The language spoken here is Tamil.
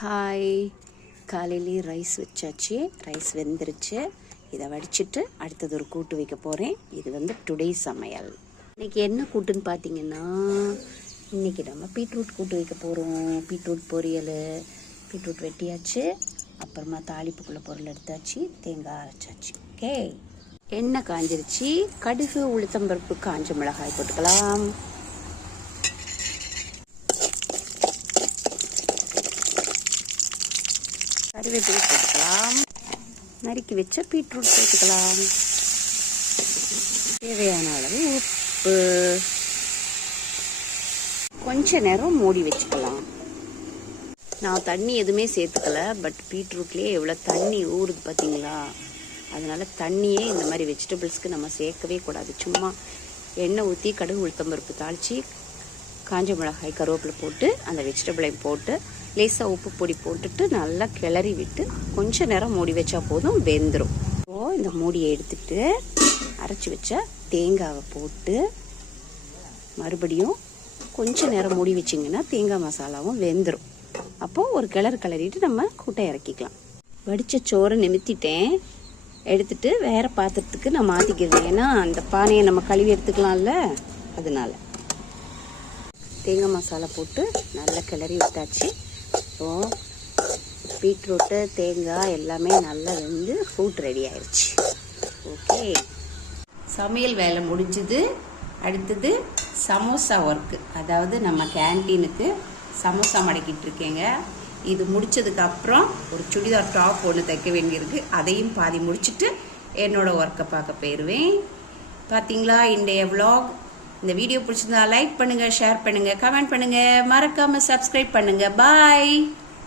ஹாய், காலையிலேயே ரைஸ் வச்சாச்சு. ரைஸ் வெந்துருச்சு. இதை வடிச்சிட்டு அடுத்தது ஒரு கூட்டு வைக்க போகிறேன். இது டுடே சமையல். இன்றைக்கி என்ன கூட்டுன்னு பார்த்தீங்கன்னா, இன்றைக்கி நம்ம பீட்ரூட் கூட்டு வைக்க போகிறோம். பீட்ரூட் பொரியல். பீட்ரூட் வெட்டியாச்சு. அப்புறமா தாளிப்புக்குள்ள பொருள் எடுத்தாச்சு. தேங்காய் அரைச்சாச்சு. ஓகே, எண்ணெய் காஞ்சிருச்சு. கடுகு, உளுத்தம்பருப்பு, காஞ்ச மிளகாய் போட்டுக்கலாம். கருவேப்பிலை போட்டுக்கலாம். நறுக்கி வச்ச பீட்ரூட் போட்டுக்கலாம். தேவையான அளவு உப்பு. கொஞ்ச நேரம் மூடி வச்சுக்கலாம். நான் தண்ணி எதுவுமே சேர்த்துக்கல. பட் பீட்ரூட்லேயே எவ்வளோ தண்ணி ஊறுது பார்த்தீங்களா? அதனால தண்ணியே இந்த மாதிரி வெஜிடபிள்ஸ்க்கு நம்ம சேர்க்கவே கூடாது. சும்மா எண்ணெய் ஊற்றி கடுகு, உளுத்தம்பருப்பு தாளித்து, காஞ்ச மிளகாய், கருவேப்பிலை போட்டு அந்த வெஜிடபிளையும் போட்டு லேசாக உப்பு பொடி போட்டுட்டு நல்லா கிளறி விட்டு கொஞ்ச நேரம் மூடி வச்சா போதும், வெந்துடும். இந்த மூடியை எடுத்துட்டு அரைச்சி வச்ச தேங்காவை போட்டு மறுபடியும் கொஞ்ச நேரம் மூடி வச்சிங்கன்னா தேங்காய் மசாலாவும் வெந்துடும். அப்போது ஒரு கிளறிட்டு நம்ம கூட்டை இறக்கிக்கலாம். வடித்த சோறை நிமித்திட்டேன். எடுத்துட்டு வேறு பாத்திரத்துக்கு நான் மாற்றிக்கிறேன். ஏன்னா அந்த பானையை நம்ம கழுவி எடுத்துக்கலாம்ல, அதனால. தேங்காய் மசாலா போட்டு நல்லா கிளறி விட்டாச்சு. ஸோ பீட்ரூட்டு, தேங்காய் எல்லாமே நல்லா வெந்து ஃப்ரூட் ரெடி ஆயிடுச்சு. ஓகே, சமையல் வேலை முடிஞ்சுது. அடுத்தது சமோசா ஒர்க்கு. அதாவது நம்ம கேன்டீனுக்கு சமோசா மடக்கிட்டு இருக்கேங்க. இது முடிச்சதுக்கு அப்புறம் ஒரு சுடிதார் டாப் ஒன்று தைக்க வேண்டியிருக்கு. அதையும் பாதி முடிச்சுட்டு என்னோட ஒர்க்கை பார்க்க போயிடுவேன். பார்த்தீங்களா இன்றைய விளாக். இந்த வீடியோ பிடிச்சிருந்தா லைக் பண்ணுங்க, ஷேர் பண்ணுங்க, கமெண்ட் பண்ணுங்க, மறக்காம சப்ஸ்கிரைப் பண்ணுங்க. பாய்.